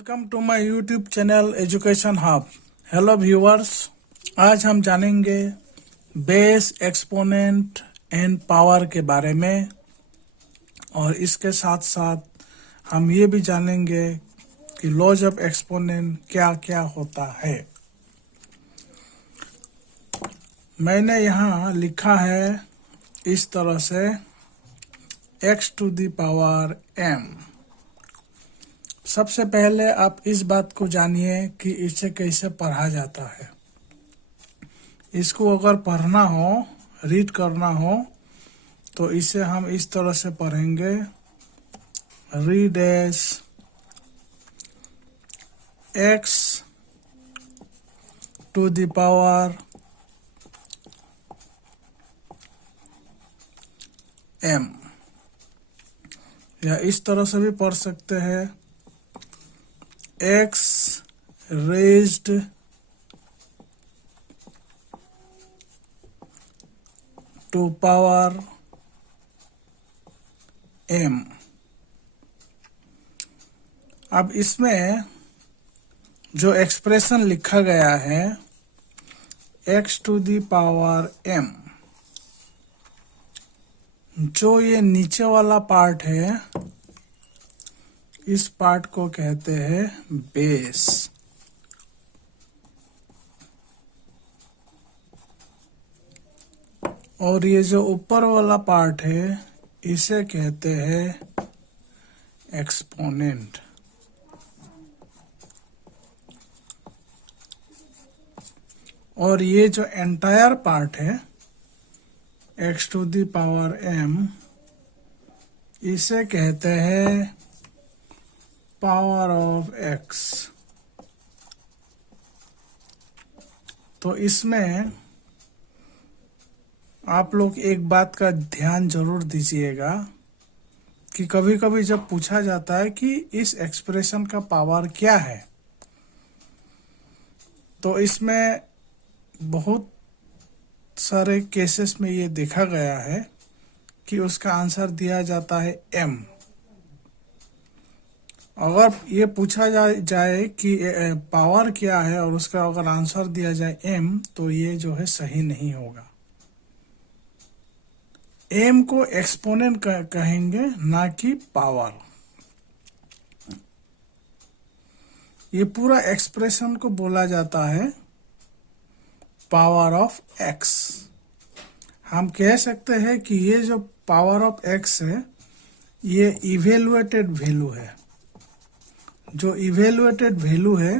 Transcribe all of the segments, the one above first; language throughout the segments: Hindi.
Welcome to my YouTube channel education hub. Hello viewers, आज हम जानेंगे बेस, एक्सपोनेंट एंड पावर के बारे में और इसके साथ साथ हम ये भी जानेंगे कि लॉज ऑफ एक्सपोनेंट क्या क्या होता है। मैंने यहाँ लिखा है इस तरह से x to the power m। सबसे पहले आप इस बात को जानिए कि इसे कैसे पढ़ा जाता है। इसको अगर पढ़ना हो, रीड करना हो, तो इसे हम इस तरह से पढ़ेंगे, read as x to the power m, या इस तरह से भी पढ़ सकते हैं, x raised to power m। अब इसमें जो एक्सप्रेशन लिखा गया है x to the power m, जो ये नीचे वाला पार्ट है, इस पार्ट को कहते हैं बेस, और ये जो ऊपर वाला पार्ट है इसे कहते हैं एक्सपोनेंट। और ये जो एंटायर पार्ट है x to the power m, इसे कहते हैं पावर ऑफ x। तो इसमें आप लोग एक बात का ध्यान जरूर दीजिएगा कि कभी कभी जब पूछा जाता है कि इस एक्सप्रेशन का पावर क्या है, तो इसमें बहुत सारे केसेस में ये देखा गया है कि उसका आंसर दिया जाता है m। अगर ये पूछा जाए कि पावर क्या है और उसका अगर आंसर दिया जाए m, तो ये जो है सही नहीं होगा। m को एक्सपोनेंट कहेंगे, ना कि पावर। ये पूरा एक्सप्रेशन को बोला जाता है पावर ऑफ x। हम कह सकते हैं कि ये जो पावर ऑफ x है, ये इवेलुएटेड वैल्यू है। जो इवेलुएटेड वैल्यू है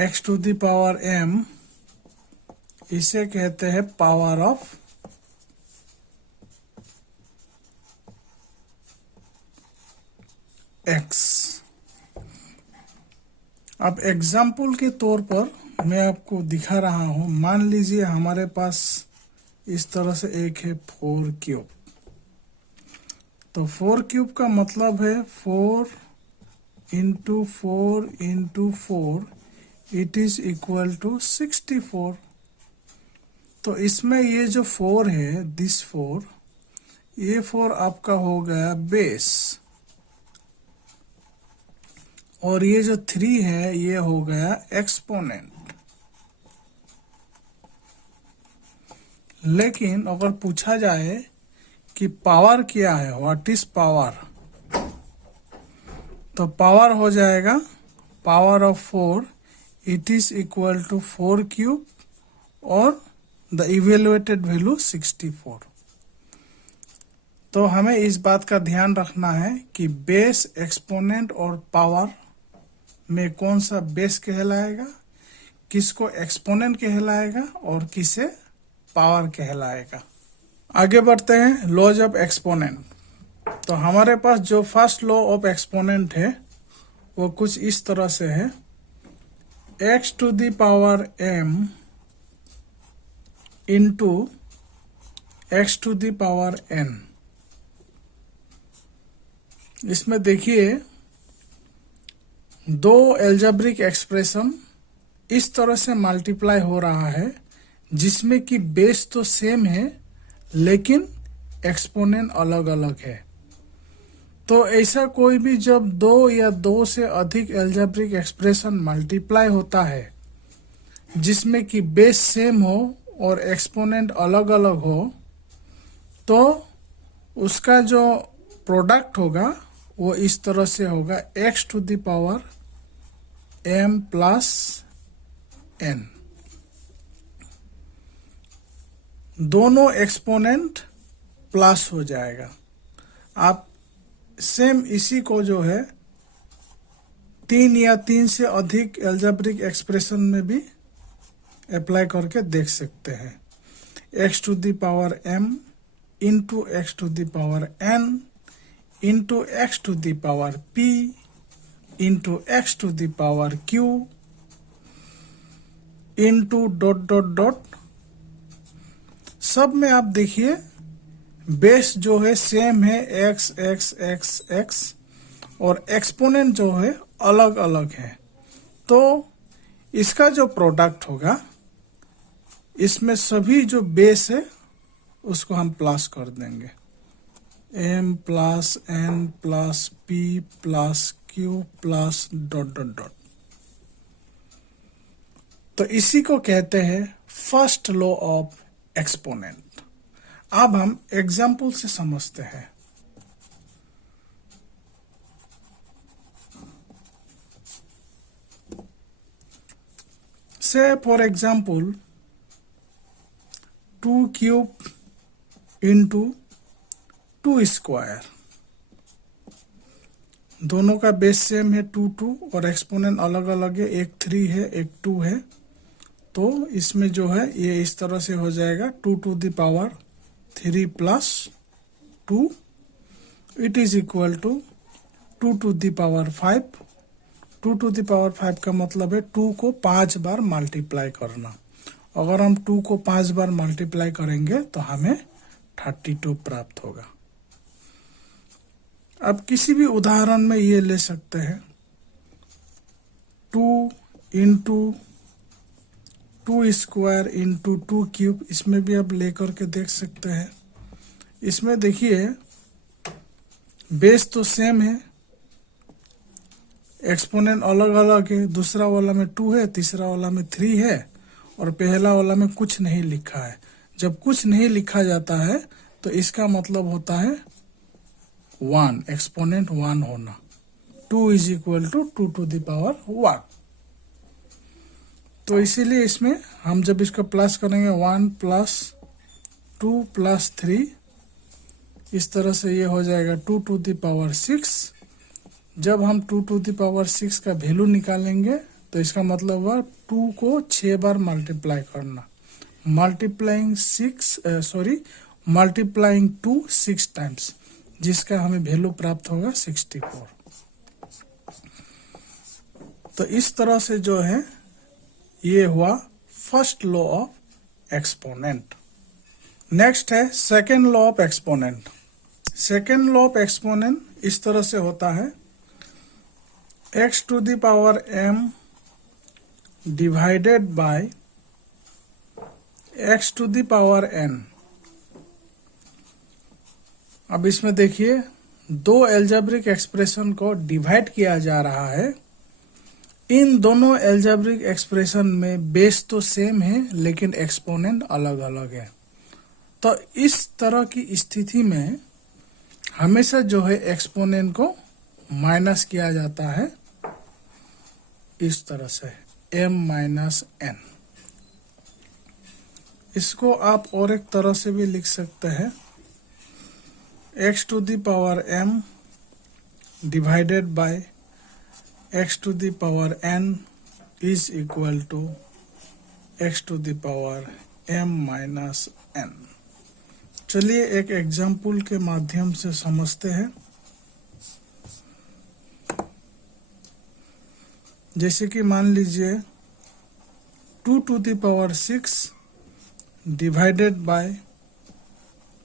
x to the power m, इसे कहते हैं पावर ऑफ x। अब एग्जाम्पल के तौर पर मैं आपको दिखा रहा हूं। मान लीजिए हमारे पास इस तरह से एक है 4 क्यूब। तो 4 क्यूब का मतलब है 4 into 4 into 4, it is equal to 64। तो इसमें ये जो 4 है, दिस 4, ये 4 आपका हो गया बेस, और ये जो 3 है ये हो गया एक्सपोनेंट। लेकिन अगर पूछा जाए कि पावर क्या है, व्हाट इज पावर, तो पावर हो जाएगा power of 4, it is equal to 4 cube और द इवेलुएटेड वैल्यू 64। तो हमें इस बात का ध्यान रखना है कि बेस, एक्सपोनेंट और पावर में कौन सा बेस कहलाएगा, किसको एक्सपोनेंट कहलाएगा और किसे पावर कहलाएगा। आगे बढ़ते हैं, लॉज ऑफ एक्सपोनेंट। तो हमारे पास जो फर्स्ट लॉ ऑफ एक्सपोनेंट है वो कुछ इस तरह से है, x to the power m into x to the power n। इसमें देखिए दो एल्जेब्रिक एक्सप्रेशन इस तरह से मल्टीप्लाई हो रहा है, जिसमें कि बेस तो सेम है लेकिन एक्सपोनेंट अलग अलग है। तो ऐसा कोई भी जब दो या दो से अधिक एल्जेब्रिक एक्सप्रेशन मल्टीप्लाई होता है जिसमें कि बेस सेम हो और एक्सपोनेंट अलग अलग हो, तो उसका जो प्रोडक्ट होगा वो इस तरह से होगा x to the power m plus n। दोनों एक्सपोनेंट प्लस हो जाएगा। आप सेम इसी को जो है 3 या 3 से अधिक एल्जेब्रिक एक्सप्रेशन में भी अप्लाई करके देख सकते हैं। x to the power m into x to the power n into x to the power p into x to the power q into dot dot dot. सब में आप देखिए बेस जो है सेम है x x x x और एक्सपोनेंट जो है अलग अलग है। तो इसका जो प्रोडक्ट होगा इसमें सभी जो बेस है उसको हम प्लस कर देंगे, m plus n plus p plus q plus dot dot dot. तो इसी को कहते हैं फर्स्ट लॉ ऑफ एक्सपोनेंट। अब हम एग्जाम्पल से समझते हैं। Say for example 2 cube into 2 square, दोनों का बेस सेम है 2 2 और एक्सपोनेंट अलग अलग है, एक 3 है एक 2 है। तो इसमें जो है ये इस तरह से हो जाएगा 2 to the power 3 plus 2 it is equal to 2 to the power 5। 2 to the power 5 का मतलब है 2 को 5 बार मल्टीप्लाई करना। अगर हम 2 को 5 बार मल्टीप्लाई करेंगे तो हमें 32 प्राप्त होगा। अब किसी भी उदाहरण में ये ले सकते हैं 2 इंटू 2 स्क्वायर इंटू 2 क्यूब, इसमें भी आप लेकर के देख सकते हैं। इसमें देखिए बेस तो सेम है, एक्सपोनेंट अलग अलग है। दूसरा वाला में 2 है, तीसरा वाला में 3 है और पहला वाला में कुछ नहीं लिखा है। जब कुछ नहीं लिखा जाता है तो इसका मतलब होता है 1, एक्सपोनेंट 1 होना। 2 is equal to 2 to the power 1। तो इसीलिए इसमें हम जब इसको प्लस करेंगे 1 प्लस 2 प्लस 3, इस तरह से ये हो जाएगा 2 टू द पावर 6। जब हम 2 टू द पावर 6 का वैल्यू निकालेंगे तो इसका मतलब हुआ 2 को 6 बार मल्टीप्लाई करना। मल्टीप्लाइंग 2 6 टाइम्स, जिसका हमें वैल्यू प्राप्त होगा 64। तो इस तरह से जो है ये हुआ first law of exponent. Next है second law of exponent. Second law of exponent इस तरह से होता है x to the power m divided by x to the power n। अब इसमें देखिए दो एल्जेब्रिक एक्सप्रेशन को डिवाइड किया जा रहा है। इन दोनों एल्जेब्रिक एक्सप्रेशन में बेस तो सेम है लेकिन एक्सपोनेंट अलग अलग है। तो इस तरह की स्थिति में हमेशा जो है एक्सपोनेंट को माइनस किया जाता है इस तरह से m माइनस n। इसको आप और एक तरह से भी लिख सकते हैं x to the power m divided by x to the power n is equal to x to the power m minus n। चलिए एक एग्जाम्पल के माध्यम से समझते हैं। जैसे कि मान लीजिए 2 to the power 6 divided by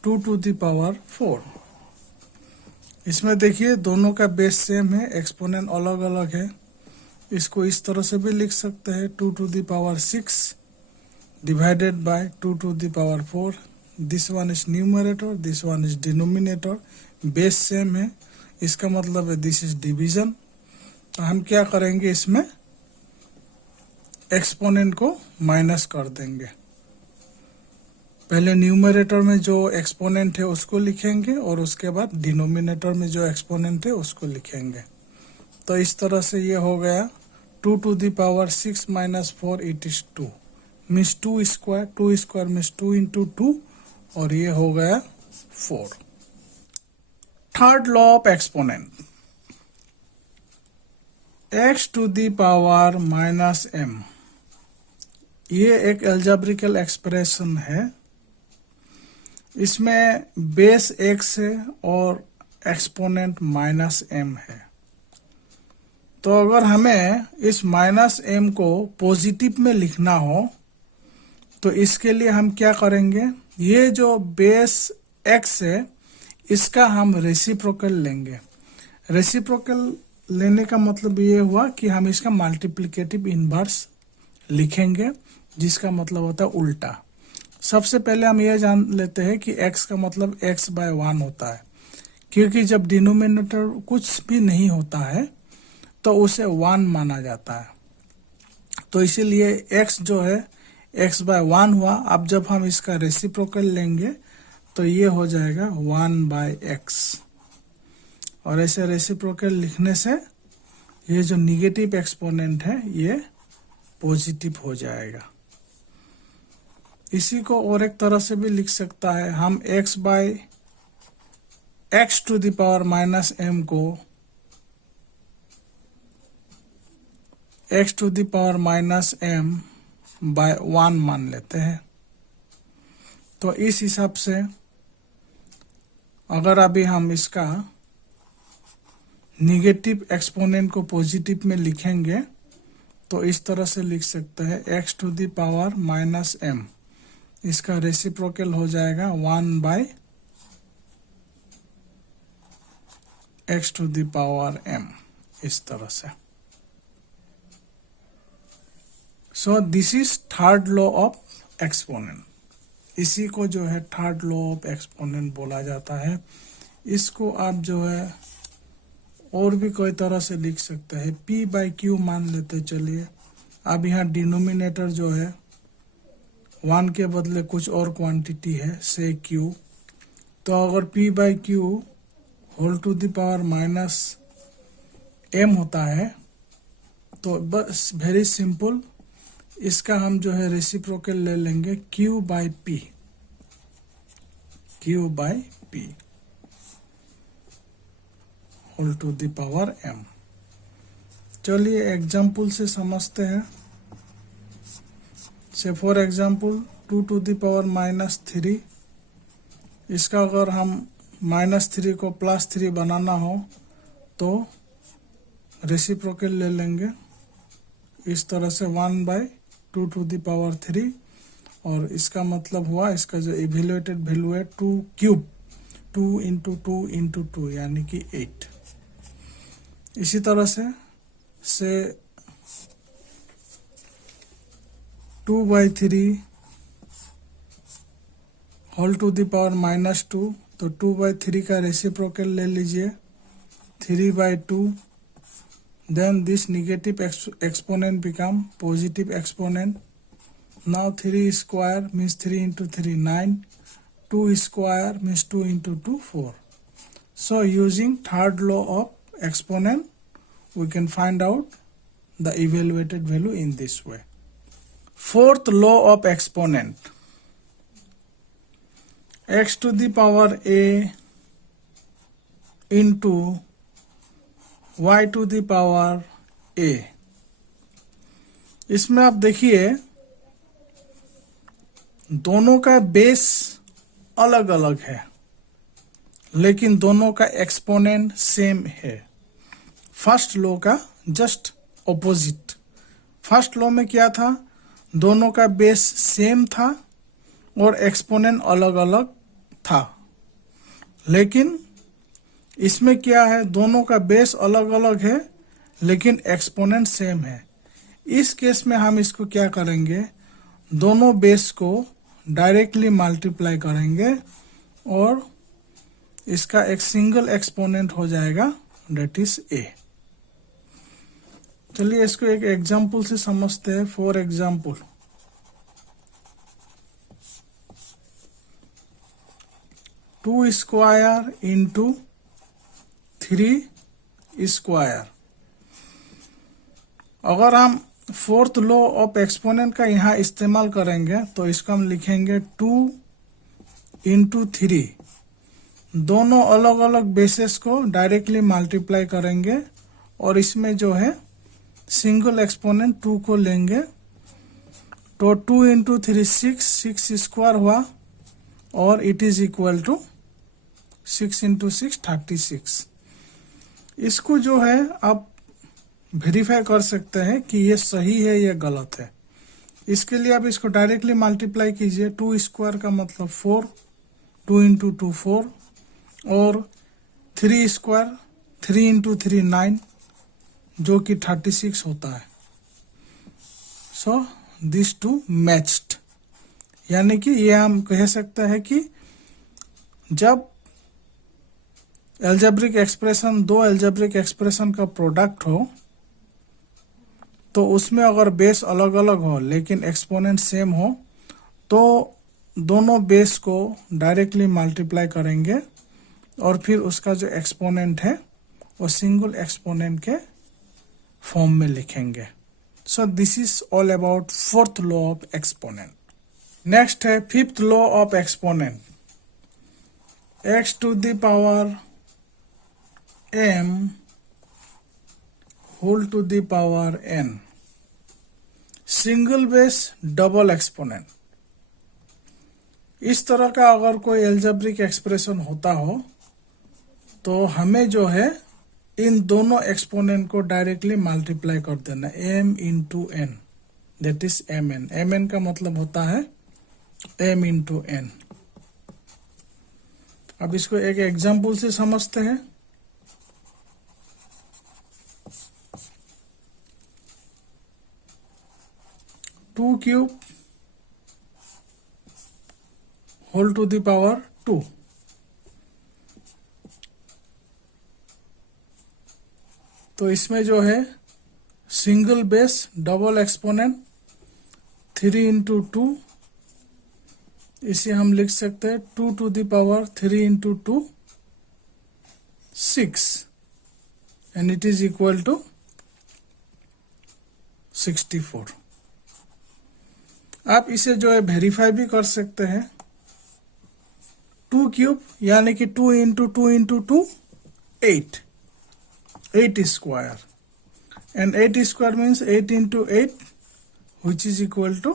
2 to the power 4। इसमें देखिए दोनों का बेस सेम है, एक्सपोनेंट अलग अलग है। इसको इस तरह से भी लिख सकते हैं 2 to the power 6 divided by 2 to the power 4। This one is numerator, this one is denominator, base same है, इसका मतलब है दिस इज डिवीजन। तो हम क्या करेंगे, इसमें एक्सपोनेंट को माइनस कर देंगे। पहले न्यूमरेटर में जो एक्सपोनेंट है उसको लिखेंगे और उसके बाद डिनोमिनेटर में जो एक्सपोनेंट है उसको लिखेंगे। तो इस तरह से ये हो गया 2 to the power 6 minus 4 it is 2 means 2 square means 2 into 2 और ये हो गया 4। Third law of exponent, x to the power minus m, ये एक एल्जेब्रिकल एक्सप्रेशन है। इसमें बेस x है और एक्सपोनेंट माइनस m है। तो अगर हमें इस माइनस m को पॉजिटिव में लिखना हो तो इसके लिए हम क्या करेंगे, ये जो बेस x है इसका हम रेसिप्रोकल लेंगे। रेसिप्रोकल लेने का मतलब ये हुआ कि हम इसका मल्टीप्लिकेटिव इनवर्स लिखेंगे, जिसका मतलब होता है उल्टा। सबसे पहले हम ये जान लेते हैं कि x का मतलब x बाय 1 होता है, क्योंकि जब डिनोमिनेटर कुछ भी नहीं होता है तो उसे 1 माना जाता है। तो इसीलिए x जो है x बाय 1 हुआ। अब जब हम इसका रेसिप्रोकल लेंगे तो ये हो जाएगा 1 बाय x, और ऐसे रेसिप्रोकल लिखने से ये जो निगेटिव एक्सपोनेंट है ये पॉजिटिव हो जाएगा। इसी को और एक तरह से भी लिख सकता है, हम x by x to the power minus m को x to the power minus m by 1 मान लेते हैं। तो इस हिसाब से अगर अभी हम इसका निगेटिव एक्सपोनेंट को पॉजिटिव में लिखेंगे तो इस तरह से लिख सकते हैं x to the power minus m, इसका रेसिप्रोकल हो जाएगा 1 by x to the power m, इस तरह से। So this is third law of exponent. इसी को जो है थर्ड लॉ ऑफ एक्सपोनेंट बोला जाता है। इसको आप जो है और भी कोई तरह से लिख सकते हैं, p बाई क्यू मान लेते। चलिए अब यहाँ डिनोमिनेटर जो है 1 के बदले कुछ और क्वांटिटी है, से q। तो अगर p by q whole to the power minus m होता है तो बस वेरी सिंपल, इसका हम जो है रेसिप्रोकल ले लेंगे q by p, q by p whole to the power m। चलिए एग्जाम्पल से समझते हैं। Say for example 2 to the power minus 3, इसका अगर हम माइनस 3 को प्लस 3 बनाना हो तो रेसिप्रोकल ले लेंगे इस तरह से 1 बाई 2 टू द पावर 3, और इसका मतलब हुआ इसका जो इवेल्युएटेड वैल्यू है 2 क्यूब, 2 इंटू 2 इंटू 2 यानी कि 8। इसी तरह से 2 by 3 whole to the power minus 2, तो 2 बाई 3 का रेसिप्रोकल ले लीजिए 3 by 2, then this negative exponent become positive exponent. Now 3 square means 3 into 3 9, 2 square means 2 into 2 4। So using third law of exponent we can find out the evaluated value in this way. Fourth law of exponent, x to the power a into y to the power a। इसमें आप देखिए दोनों का बेस अलग अलग है लेकिन दोनों का एक्सपोनेंट सेम है। फर्स्ट लॉ का जस्ट ऑपोजिट। फर्स्ट लॉ में क्या था, दोनों का बेस सेम था और एक्सपोनेंट अलग अलग था, लेकिन इसमें क्या है, दोनों का बेस अलग अलग है लेकिन एक्सपोनेंट सेम है। इस केस में हम इसको क्या करेंगे, दोनों बेस को डायरेक्टली मल्टीप्लाई करेंगे और इसका एक सिंगल एक्सपोनेंट हो जाएगा, डेट इज ए। चलिए इसको एक एग्जाम्पल से समझते हैं। For example, 2 square into 3 square. अगर हम फोर्थ लॉ ऑफ एक्सपोनेंट का यहाँ इस्तेमाल करेंगे तो इसको हम लिखेंगे 2 इंटू 3। दोनों अलग अलग बेसिस को डायरेक्टली मल्टीप्लाई करेंगे और इसमें जो है सिंगल एक्सपोनेंट 2 को लेंगे। तो 2 इंटू 3 6 स्क्वायर हुआ और it is equal to 6 into 6 36। इसको जो है आप वेरीफाई कर सकते हैं कि ये सही है या गलत है। इसके लिए आप इसको डायरेक्टली मल्टीप्लाई कीजिए। 2 स्क्वायर का मतलब 4, 2 इंटू 2 4, और 3 स्क्वायर 3 इंटू 3 9, जो कि 36 होता है। सो दिस टू मैच्ड, यानी कि ये हम कह सकते हैं कि जब एल्जेब्रिक एक्सप्रेशन, दो एल्जेब्रिक एक्सप्रेशन का प्रोडक्ट हो तो उसमें अगर बेस अलग अलग हो लेकिन एक्सपोनेंट सेम हो तो दोनों बेस को डायरेक्टली मल्टीप्लाई करेंगे और फिर उसका जो एक्सपोनेंट है वो सिंगल एक्सपोनेंट के फॉर्म में लिखेंगे। So this is all about fourth law of exponent. Next है fifth law of exponent. x to the power m whole to the power n, single base double exponent. इस तरह का अगर कोई एल्जेब्रिक एक्सप्रेशन होता हो तो हमें जो है इन दोनों एक्सपोनेंट को डायरेक्टली मल्टीप्लाई कर देना, m into n, that is mn। mn का मतलब होता है m इंटू n। अब इसको एक एग्जाम्पल से समझते हैं। Two cube whole to the power 2। तो इसमें जो है single base double exponent 3 into 2, इसे हम लिख सकते हैं 2 to the power 3 into 2 6, and it is equal to 64। आप इसे जो है वेरीफाई भी कर सकते हैं। 2 क्यूब यानी कि 2 into 2 into 2 8, 8 square, and 8 square means 8 into 8, which is equal to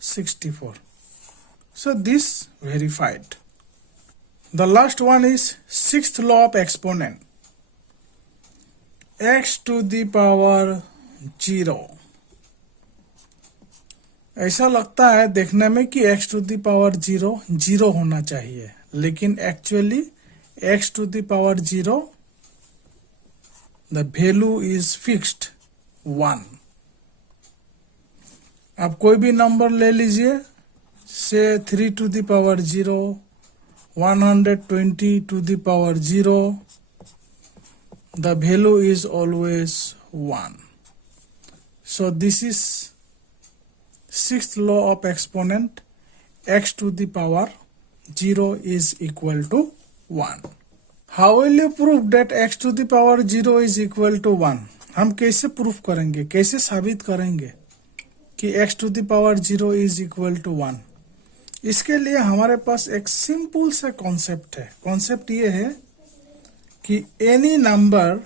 64. So this verified. The last one is sixth law of exponent. X to the power 0. ऐसा लगता है देखने में कि x to the power 0 0 होना चाहिए, लेकिन actually x to the power 0 the value is fixed 1। आप कोई भी नंबर ले लीजिए, से 3 to the power 0, 120 to the power 0, the value is always 1। So this is sixth law of exponent, x to the power 0 is equal to 1। How will you prove that x to the power 0 is equal to 1? हम कैसे प्रूफ करेंगे, कैसे साबित करेंगे कि x to the power 0 is equal to 1? इसके लिए हमारे पास एक सिंपल सा कॉन्सेप्ट है। कॉन्सेप्ट ये है कि any number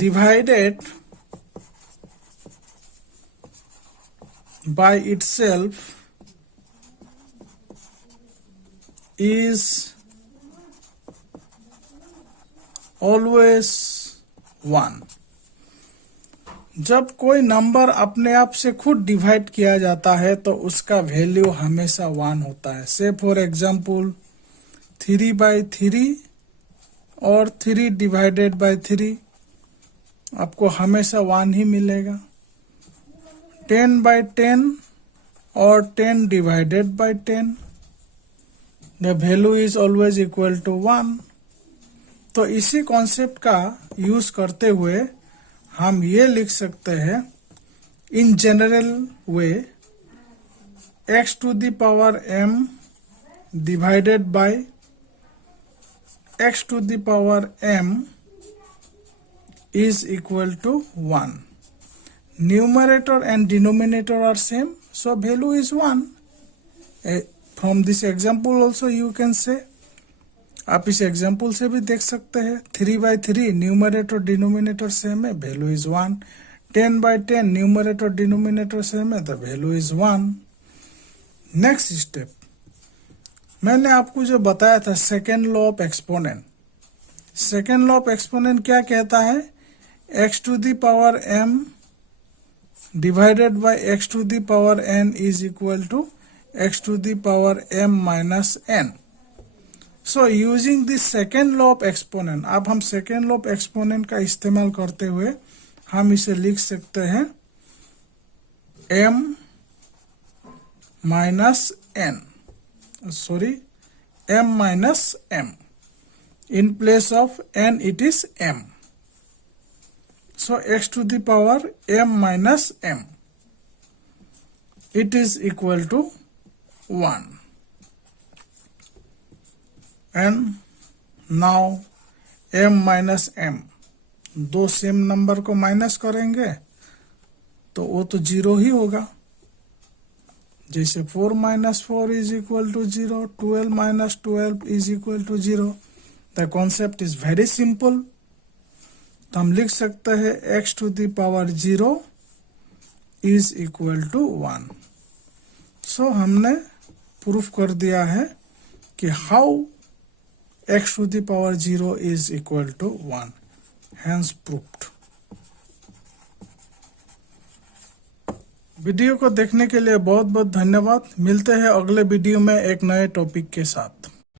divided by itself is always 1। जब कोई नंबर अपने आप से खुद डिवाइड किया जाता है तो उसका वैल्यू हमेशा 1 होता है। से फॉर एग्जांपल 3/3 और 3 डिवाइडेड बाय 3 आपको हमेशा 1 ही मिलेगा। 10/10 or 10 divided by 10, the value is always equal to 1. तो इसी कॉन्सेप्ट का यूज करते हुए हम ये लिख सकते हैं in general way x to the power m divided by x to the power m is equal to 1. Numerator and denominator are same, so value is 1. From this example also you can say, आप इस एग्जाम्पल से भी देख सकते हैं 3/3 न्यूमरेटर डिनोमिनेटर सेम है, value is 1. 10/10 numerator denominator same है, the value is 1. Next step, मैंने आपको जो बताया था second law of exponent. Second law of exponent क्या कहता है? x to the power m divided by x to the power n is equal to x to the power m minus n. So using this second law of exponent, अब हम second law of exponent का इस्तेमाल करते हुए हम इसे लिख सकते हैं m minus n, sorry, m minus m. In place of n it is m. So x to the power m minus m, it is equal to 1. And now m minus m, दो सेम नंबर को माइनस करेंगे तो वो तो 0 ही होगा. जैसे 4 minus 4 is equal to 0, 12 minus 12 is equal to 0. The concept is very simple. तो हम लिख सकते हैं x to the power 0 is equal to 1. So हमने प्रूफ कर दिया है कि how x to the power 0 is equal to 1. Hence proved. Video को देखने के लिए बहुत बहुत धन्यवाद. मिलते हैं अगले वीडियो में एक नए टॉपिक के साथ.